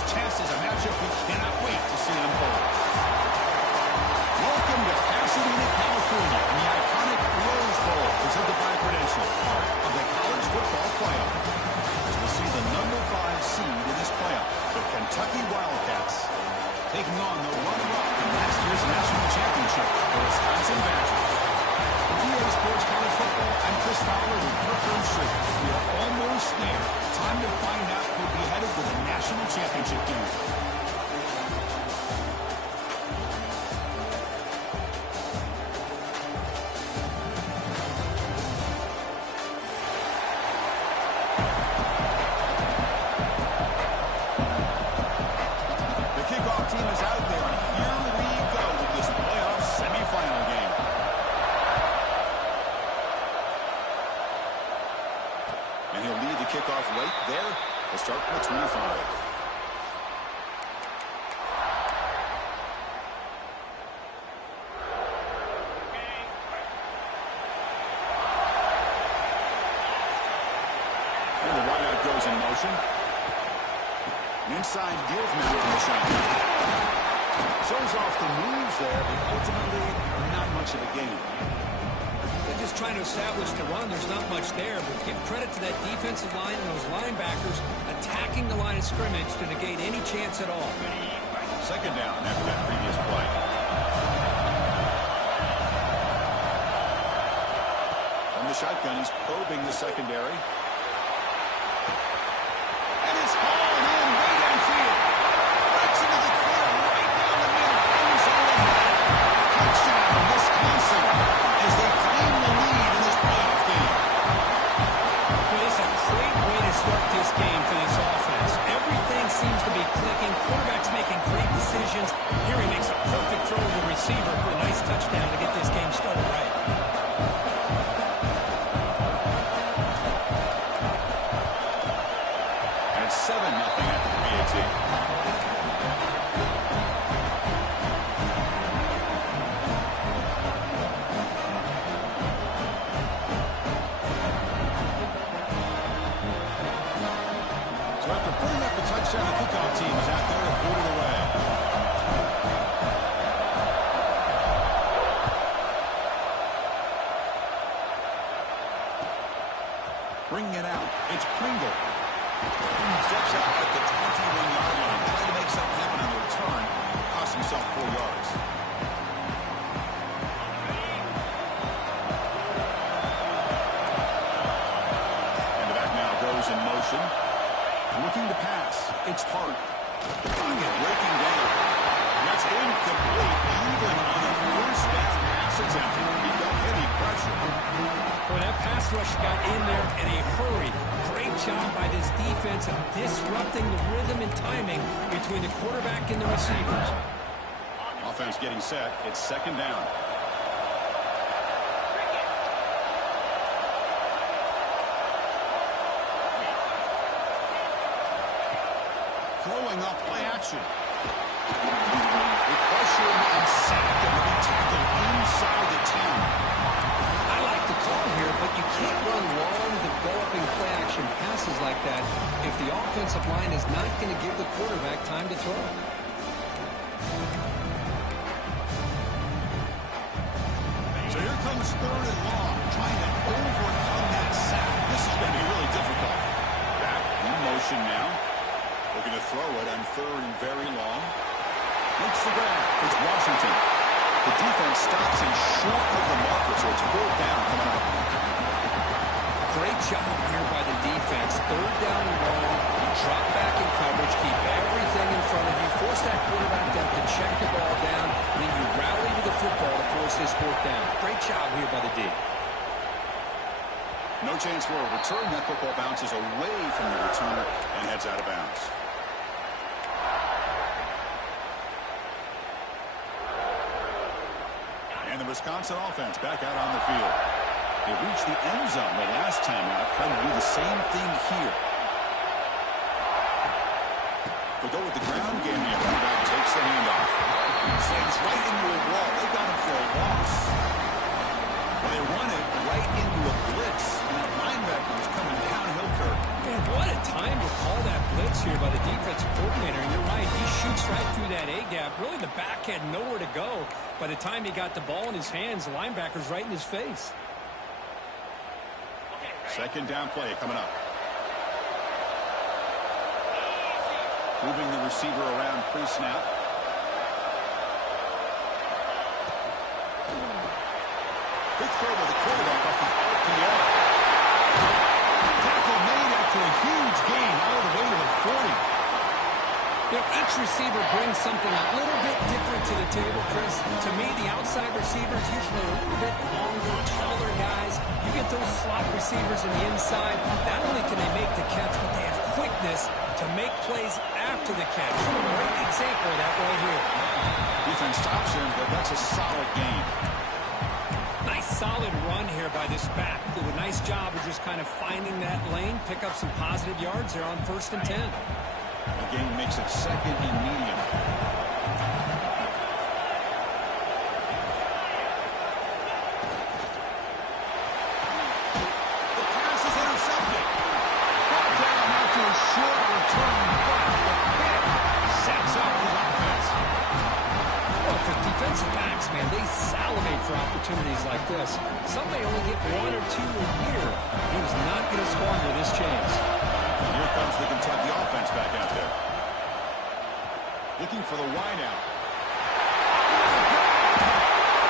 This test is a matchup we cannot wait to see unfold. Welcome to Pasadena, California, and the iconic Rose Bowl, presented by Prudential, part of the college football playoff. As we see the number 5 seed in this playoff, the Kentucky Wildcats, taking on the runner-up in last year's national championship, the Wisconsin Badgers. For EA Sports College Football, I'm Chris Fowler with Kirk Herbstreit. We are almost there. Time to find out who'll be headed to the national championship game. The kickoff team is out there, and here we go with this playoff semifinal game. And he'll lead the kickoff right there. We'll start from the 25. And the wideout goes in motion. An inside deal from the shotgun. Shows off the moves there, but ultimately not much of a gain. They're just trying to establish the run. There's not much there, but give credit to that defensive line and those linebackers attacking the line of scrimmage to negate any chance at all. Second down after that previous play. From the shotgun, he's probing the secondary. And it's hauled in way downfield. Breaks into the clear right down the middle. Ends on the back. Touchdown, Wisconsin, as they claim the lead in this playoff game. Well, it's a great way to start this game for this offense. Everything seems to be clicking. Quarterback's making great decisions. Here he makes a perfect throw to the receiver for a nice touchdown to get this game started right. And it's 7-0 after the PAT. After putting up the touchdown, the kickoff team is out there to put it away. Bringing it out, it's Pringle. Steps out at the 21-yard line, trying to make something happen on the return. Cost himself 4 yards. And the back now goes in motion. Looking to pass. It's Hart. Pocket breaking down. That's incomplete. Even on a first down pass attempt, he got heavy pressure. Well, that pass rush got in there in a hurry. Great job by this defense of disrupting the rhythm and timing between the quarterback and the receivers. Offense getting set. It's second down. Throwing off play action. They pressure him and sack him to be tackled inside the 10. I like the call here, but you can't run long, developing play action passes like that if the offensive line is not going to give the quarterback time to throw. So here comes third and long, trying to overcome that sack. This is going to be really difficult. Back in motion now. Looking to throw it on third and very long. Looks the grab. It's Washington. The defense stops him short of the marker, so it's fourth down coming up. Great job here by the defense. Third down and long. You drop back in coverage, keep everything in front of you, force that quarterback to check the ball down, and then you rally to the football to force this fourth down. Great job here by the D. No chance for a return. That football bounces away from the returner and heads out of bounds. And the Wisconsin offense back out on the field. They reached the end zone the last time out, trying to do the same thing here. They go with the ground game. The quarterback takes the handoff. Slams right into a wall. They got him for a loss. Well, they run it right into a blitz. And that linebacker was coming downhill, Kirk. Man, what a time to call that blitz here by the defensive coordinator. And you're that A-gap, really the back had nowhere to go. By the time he got the ball in his hands, the linebacker's right in his face. Second down play coming up. Moving the receiver around pre-snap. Quick throw to the quarterback off the RPO. Tackle made after a huge gain all the way to the 40. You know, each receiver brings something a little bit different to the table, Chris. To me, the outside receivers usually a little bit longer, taller guys. You get those slot receivers in the inside. Not only can they make the catch, but they have quickness to make plays after the catch. Great example of that right here. Defense stops him, but that's a solid gain. Nice solid run here by this back. Did a nice job of just kind of finding that lane, pick up some positive yards there on 1st and 10. The game makes it second and medium. The pass is intercepted. Brought down after a short return, but the pick sets up his offense. Well, for defensive backs, man, they salivate for opportunities like this. Some may only get 1 or 2 a year. He was not going to squander this chance. And here comes the Kentucky offense back out there. Looking for the wideout.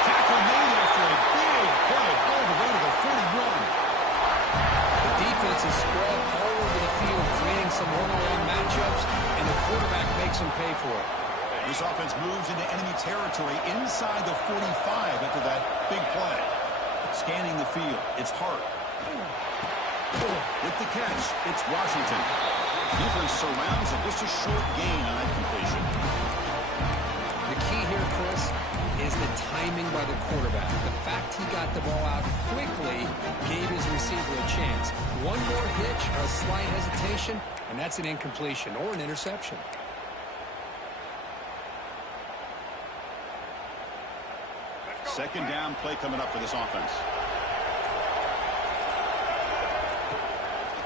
Tackle made after a big play all the way to the 41. The defense is spread all over the field, creating some one-on-one matchups, and the quarterback makes them pay for it. This offense moves into enemy territory inside the 45 after that big play. Scanning the field, it's Hart. With the catch, it's Washington. Defense surrounds him, just a short gain on that completion. The key here, Chris, is the timing by the quarterback. The fact he got the ball out quickly gave his receiver a chance. One more hitch or a slight hesitation, and that's an incompletion or an interception. Second down play coming up for this offense.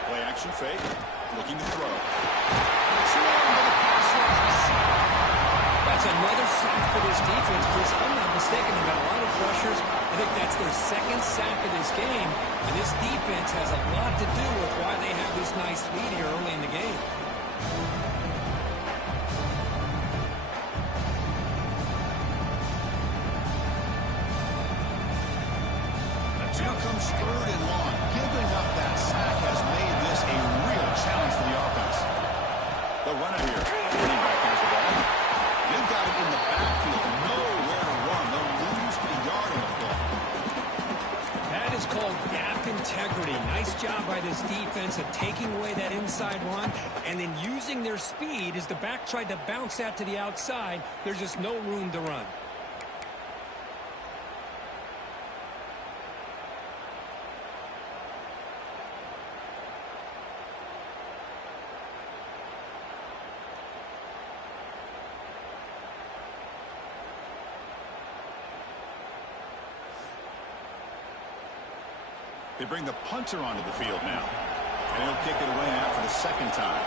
Play action fake. Looking to throw. That's another sack for this defense, Chris. If I'm not mistaken, they've got a lot of pressures. I think that's their second sack of this game. And this defense has a lot to do with why they have this nice lead here early in the game. Here comes 3rd and long. Giving up that sack has made this a real challenge for the offense. The runner here. Running back has the ball. They've got it in the backfield. Nowhere to run. They'll lose the yard on the play. That is called gap integrity. Nice job by this defense of taking away that inside run and then using their speed as the back tried to bounce that to the outside. There's just no room to run. They bring the punter onto the field now. And he'll kick it away now for the second time.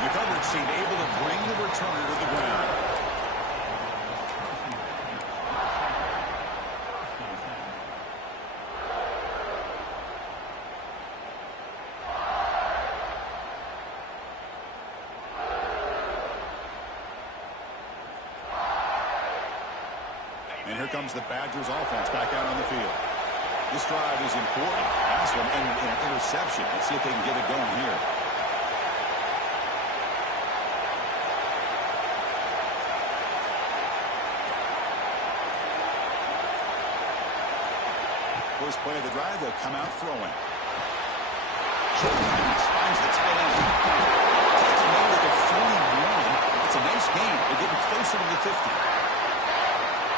The coverage team able to bring the returner to the ground. And here comes the Badgers offense back out on the field. This drive is important. Last one ended in an interception. Let's see if they can get it going here. First play of the drive, they'll come out throwing. Short pass finds the tight end. Takes him over to 41. It's a nice gain. They're getting closer to the 50.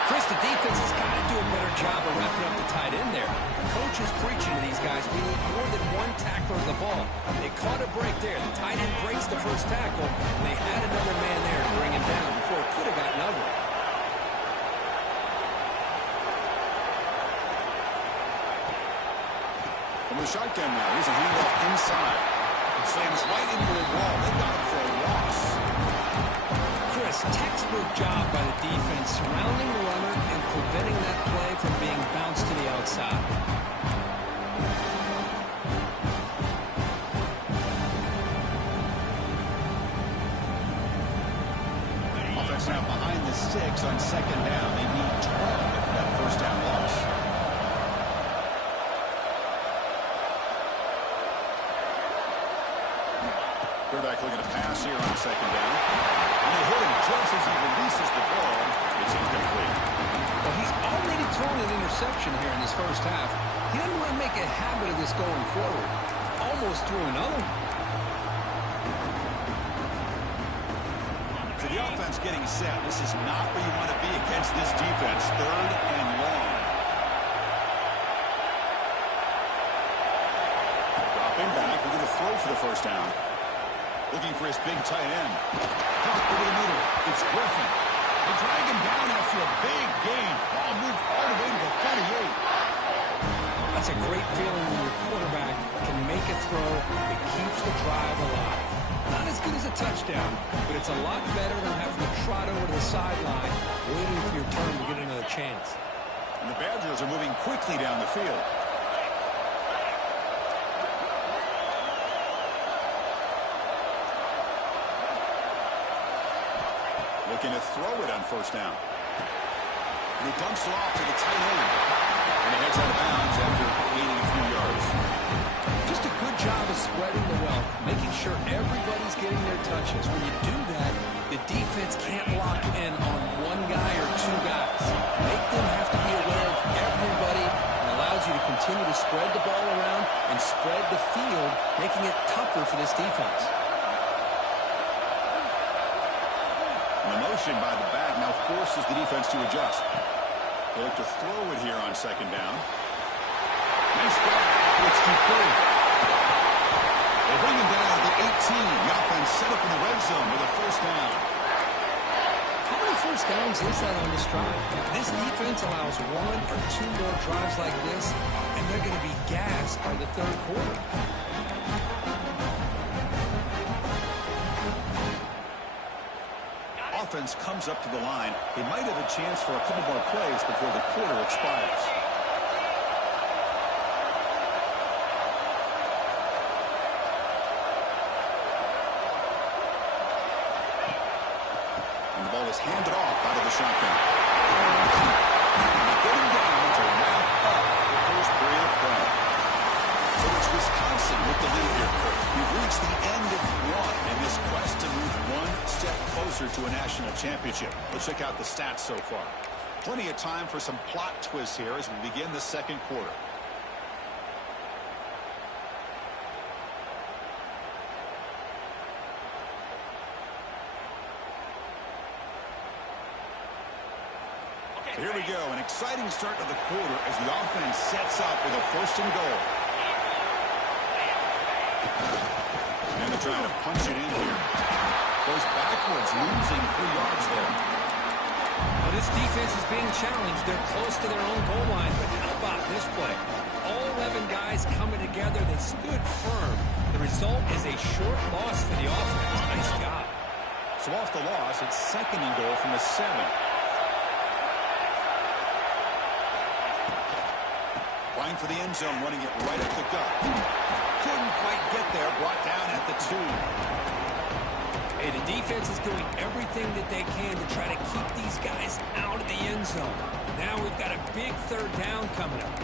Chris, the defense has got to do a better job of wrapping up the tight end there. The coach is preaching to these guys. We need more than one tackler of the ball. They caught a break there. The tight end breaks the first tackle, and they had another man there to bring him down before it could have gotten ugly. From the shotgun now, here's a handoff inside. Slams right into the wall. They got him for a loss. Chris, textbook job by the defense, surrounding the runner and preventing that play from being bounced to the outside. Offense now behind the sticks on second down. They need 12 for that first down loss. Quarterback looking to pass here on second down. And they hit him just as he releases the ball. It's incomplete. Well, he's already thrown an interception here in this first half. He doesn't want to make a habit of this going forward. Almost threw another one. For the offense getting set, this is not where you want to be against this defense. Third and long. Dropping back, we're going to throw for the first down. Looking for his big tight end. Caught over the middle. It's Griffin. They drag him down after a big gain. Ball moved all the way to the 38. That's a great feeling when your quarterback can make a throw that keeps the drive alive. Not as good as a touchdown, but it's a lot better than having to trot over to the sideline, waiting for your turn to get another chance. And the Badgers are moving quickly down the field. Looking to throw it on first down. And he dumps it off to the tight end. And he heads out of bounds after gaining a few yards. Just a good job of spreading the wealth, making sure everybody's getting their touches. When you do that, the defense can't lock in on one guy or two guys. Make them have to be aware of everybody, and allows you to continue to spread the ball around and spread the field, making it tougher for this defense. And the motion by the back now forces the defense to adjust. They look to throw it here on second down. Nice grab. It's Dupree. They bring him down at the 18. The offense set up in the red zone with a first down. How many first downs is that on this drive? This defense allows one or two more drives like this, and they're going to be gassed by the third quarter. Offense comes up to the line. They might have a chance for a couple more plays before the quarter expires. And the ball is handed off out of the shotgun. Getting down to wrap up the first period of play. So it's Wisconsin with the lead here, Kirk. We've reached the end of one in this quest to move one step closer to a national championship. Let's check out the stats so far. Plenty of time for some plot twists here as we begin the second quarter. Here we go, an exciting start to the quarter as the offense sets up with a first and goal. And they're trying to punch it in here. Goes backwards, losing 3 yards there. Well, this defense is being challenged. They're close to their own goal line, but how about this play? All 11 guys coming together. They stood firm. The result is a short loss for the offense. Nice job. So off the loss, it's second and goal from the 7. Line for the end zone, running it right up the gut. Couldn't quite get there, brought down at the 2. Hey, the defense is doing everything that they can to try to keep these guys out of the end zone. Now we've got a big third down coming up.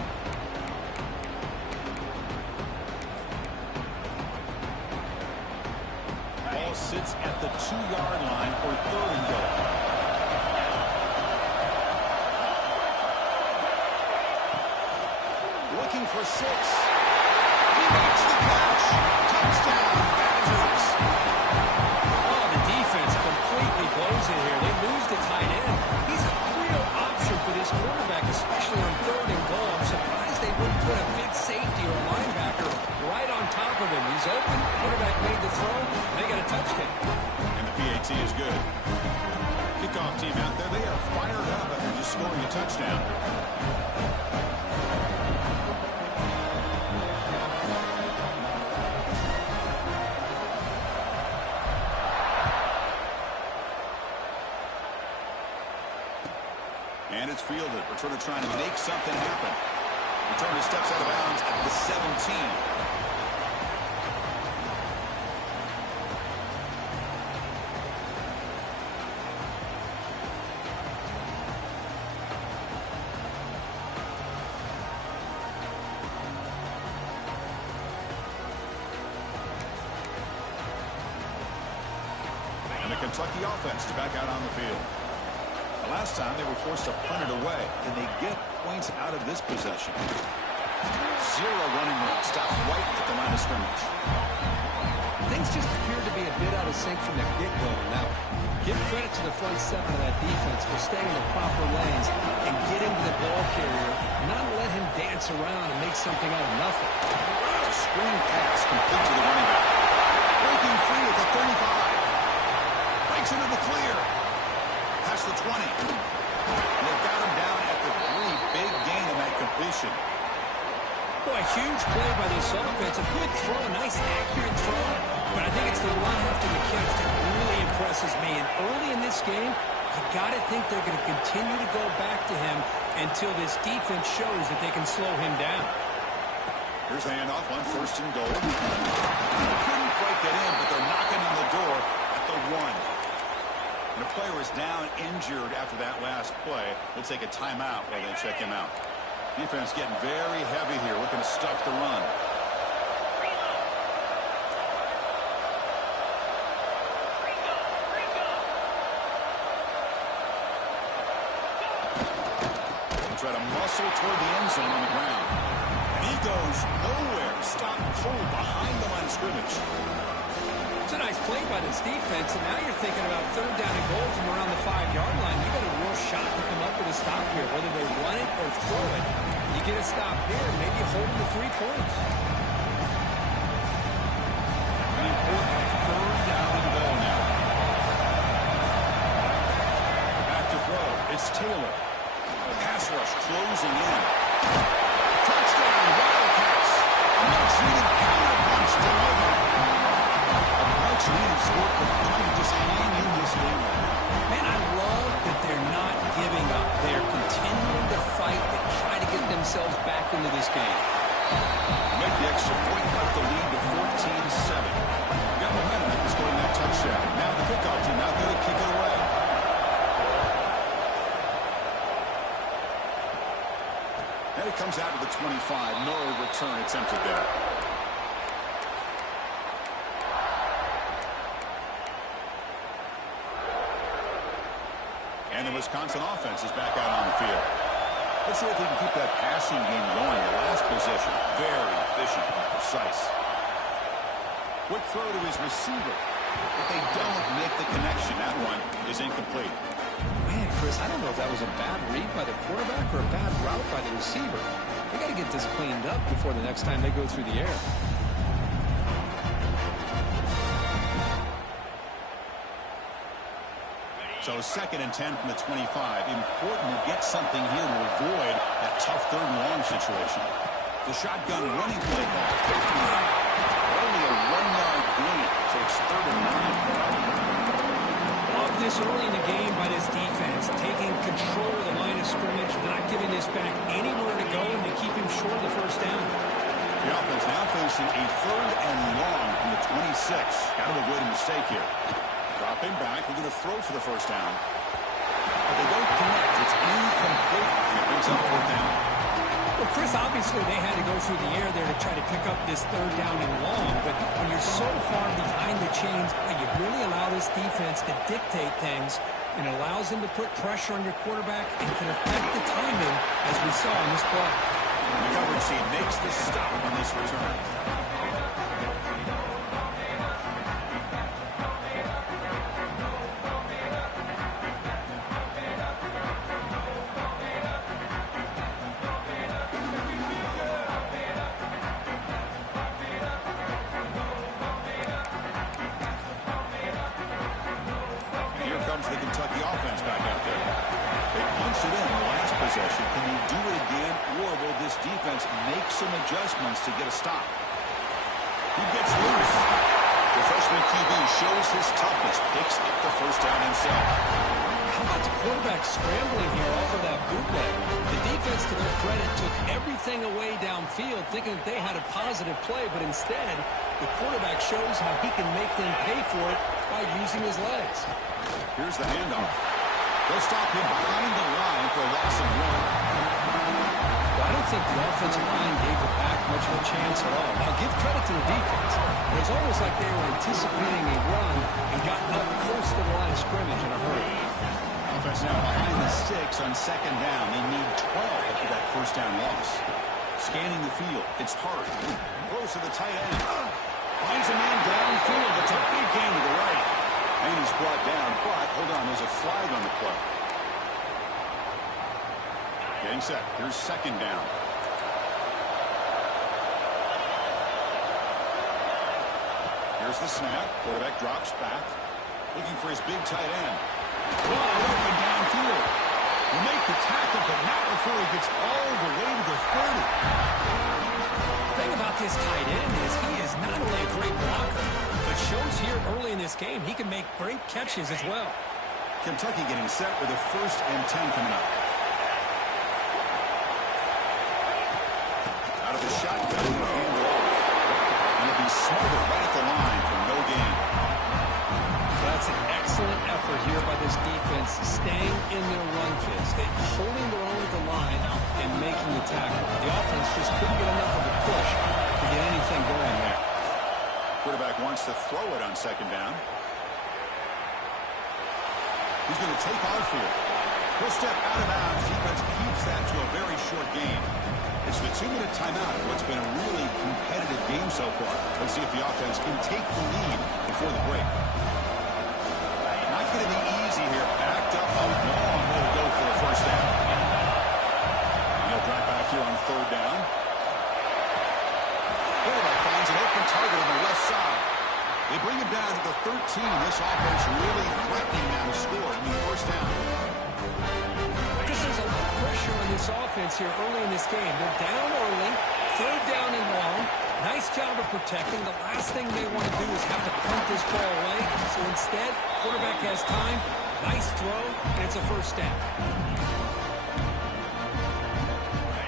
Ball sits at the 2-yard line for third and goal. Looking for 6. He makes the catch. Touchdown, Badgers. Oh, the defense completely blows it here. They lose the tight end. He's a real option for this quarterback, especially on third and goal. I'm surprised they wouldn't put a big safety or a linebacker right on top of him. He's open. Quarterback made the throw. And they got a touchdown. And the PAT is good. Kickoff team out there. They are fired up after just scoring a touchdown. And it's fielded. Returner trying to make something happen. Returner steps out of bounds at the 17. And the Kentucky offense is back out on the field. The last time they were forced to punt it away. Can they get points out of this possession? Zero running room. Stopped right at the line of scrimmage. Things just appear to be a bit out of sync from the get-go now. Give credit to the front seven of that defense for staying in the proper lanes and getting to the ball carrier, not let him dance around and make something out of nothing. A screen pass complete to the running back. Breaking free at the 35. Breaks into the clear. Past the 20. And they've got him down at the 3. Big gain on that completion. Boy, a huge play by this offense. A good throw, a nice accurate throw. But I think it's the run after the catch that really impresses me. And early in this game, you got to think they're going to continue to go back to him until this defense shows that they can slow him down. Here's the handoff on 1st and goal. Couldn't quite get in, but they're knocking on the door at the 1. And the player is down injured after that last play. We'll take a timeout while they check him out. Defense getting very heavy here, looking to stuff the run. They try to muscle toward the end zone on the ground. And he goes nowhere. Stop cold behind the line of scrimmage. It's a nice play by this defense, and now you're thinking about 3rd down and goal from around the 5-yard line. You got a real shot to come up with a stop here, whether they run it or throw it. You get a stop here, maybe hold them to 3 points. An important 3rd down and goal now. Back to throw. It's Taylor. The pass rush closing in. Touchdown, Wildcats. A much-needed counter-punch delivered. Needed score for trying to just hang in this game. Man, I love that they're not giving up. They're continuing to fight to try to get themselves back into this game. Make the extra point, cut the lead to 14-7. Got momentum after scoring that touchdown. Now the kickoff team out there to kick it away. And it comes out to the 25. No return attempted there. And the Wisconsin offense is back out on the field. Let's see if they can keep that passing game going. The last possession, very efficient and precise. Quick throw to his receiver. But they don't make the connection. That one is incomplete. Man, Chris, I don't know if that was a bad read by the quarterback or a bad route by the receiver. They got to get this cleaned up before the next time they go through the air. So 2nd and 10 from the 25. Important to get something here to avoid that tough 3rd and long situation. The shotgun running play back. Only a 1-yard gain, so it's 3rd and 9. Love this early in the game by this defense, taking control of the line of scrimmage, not giving this back anywhere to go, and they keep him short of the 1st down. The offense now facing a 3rd and long from the 26. Got to avoid a mistake here. Dropping back, we're going to throw for the 1st down. But they don't connect. It's incomplete. And it brings up 4th down. Well, Chris, obviously they had to go through the air there to try to pick up this 3rd down and long. But when you're so far behind the chains, you really allow this defense to dictate things. And it allows them to put pressure on your quarterback and can affect the timing, as we saw in this play. The coverage team makes the stop on this return. The Kentucky offense back out there. They punched it in the last possession. Can they do it again, or will this defense make some adjustments to get a stop? He gets loose. The freshman QB shows his toughness, picks up the 1st down himself. How about the quarterback scrambling here off of that credit, took everything away downfield, thinking that they had a positive play, but instead, the quarterback shows how he can make them pay for it by using his legs. Here's the handoff. They'll stop him behind the line for a loss of 1. I don't think the offensive line gave the Pack much of a chance at all. Now, give credit to the defense. It was almost like they were anticipating a run and got up close to the line of scrimmage in a hurry. Offense now behind the 6 on second down. They need 12 after that first down loss. Scanning the field. It's Hart. Throws to the tight end. Finds a man downfield. It's a big gain to the right. And he's brought down, but hold on, there's a flag on the play. Getting set. Here's second down. Here's the snap. Quarterback drops back. Looking for his big tight end. Wide open downfield. Will make the tackle, but not before he gets all the way to the 30. The thing about this tight end is he is not only a great blocker, but shows here early in this game he can make great catches as well. Kentucky getting set with a 1st and 10 coming up. Out of the shotgun, hand off. And it'll be smothered right at the line for no gain. That's an excellent effort here by this defense, staying in their run fist, holding their own at the line and making the tackle. The offense just couldn't get enough of a push to get anything going there. Quarterback wants to throw it on second down. He's going to take off here. He'll step out of bounds. Defense keeps that to a very short gain. It's the 2-minute timeout in what's been a really competitive game so far. Let's see if the offense can take the lead before the break. Not going to be easy here. Backed up a long way to go for a first down. And he'll drop back here on third down. Quarterback finds an open target on the left side. They bring him down to the 13. This offense really threatening now to score in the first down. Just there's a lot of pressure on this offense here early in this game. They're down early, third down and long. Nice job of protecting. The last thing they want to do is have to punt this ball away. So instead, quarterback has time. Nice throw, and it's a first down.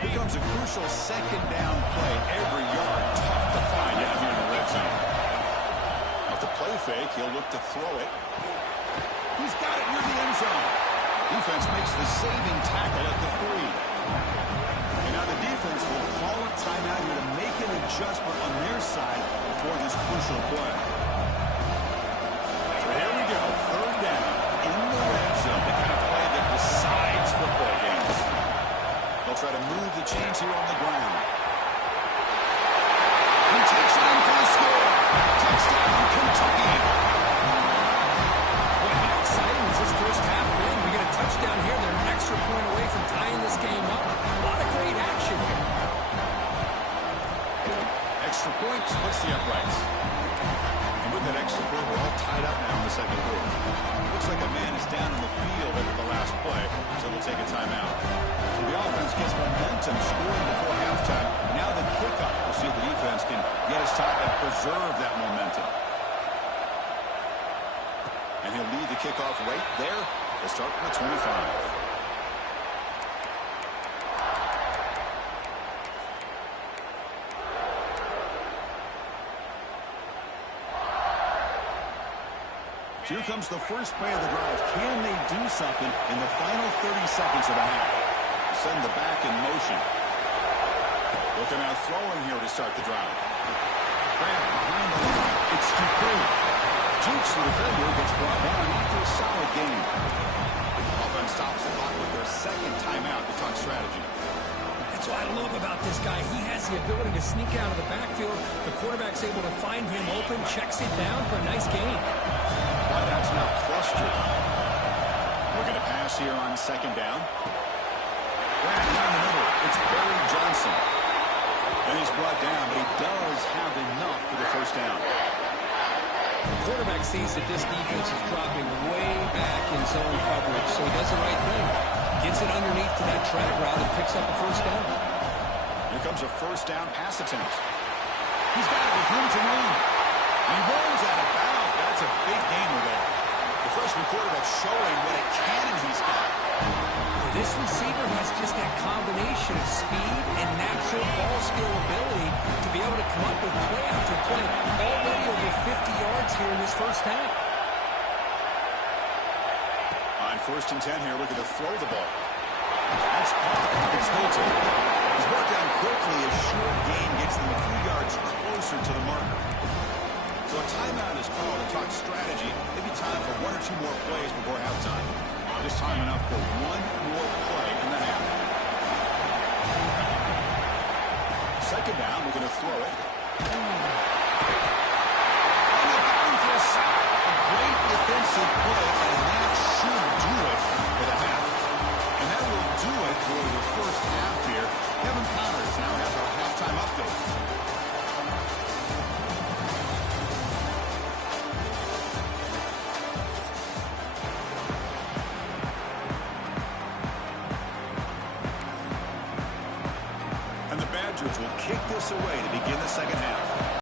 Becomes a crucial second down play. Every yard tough to find down here in the red zone. Off the play fake, he'll look to throw it. He's got it near the end zone. Defense makes the saving tackle at the 3. And now the defense will call a timeout here to make an adjustment on their side before this crucial play. So here we go. Third down in the red zone. The kind of play that decides football games. They'll try to move the chains here on the ground. He takes it in for the score. Touchdown, Kentucky. Boy, how exciting is this first half been? We get a touchdown here. They're an extra point away from tying this game up. A lot of great action here. Extra point splits the uprights. And with that extra point, we're all tied up now in the second quarter. Looks like a man is down in the field after the last play, so we'll take a timeout. So the offense gets momentum scoring before halftime. Now the kickoff. We'll see if the defense can get his top and preserve that momentum. And he'll lead the kickoff right there. They'll start from the 25. Here comes the first play of the drive. Can they do something in the final 30 seconds of the half? Send the back in motion. Looking out throwing here to start the drive. Grant behind the line. It's Dupree. Jukes the defender, gets brought down after a solid game. Offense stops the clock with their second timeout to talk strategy. That's what I love about this guy. He has the ability to sneak out of the backfield. The quarterback's able to find him open, checks it down for a nice gain. Wideouts now clustered. We're going to pass here on second down. Grant down the middle. It's Barry Johnson. And he's brought down, but he does have enough for the first down. The quarterback sees that this defense is dropping way back in zone coverage, so he does the right thing. Gets it underneath to that track route and picks up a first down. Here comes a first down pass attempt. He's got it with room to run. He rolls out of bounds. That's a big gainer there. The freshman quarterback showing what a cannon he's got. This receiver has just that combination of speed and natural ball skill ability to be able to come up with play after play. Already over 50 yards here in this first half. On 1st and 10 here, looking to throw the ball. That's caught. It's Hilton. He's brought down quickly. A short gain gets them a few yards closer to the marker. So a timeout is called to talk strategy. Maybe time for 1 or 2 more plays before halftime. This time enough for 1 more play in the half. 2nd down, we're going to throw it. And they're going for a sack. A great defensive play, and that should do it for the half. And that will do it for the first half here. Kevin Connors now has our halftime update. And the Badgers will kick this away to begin the second half.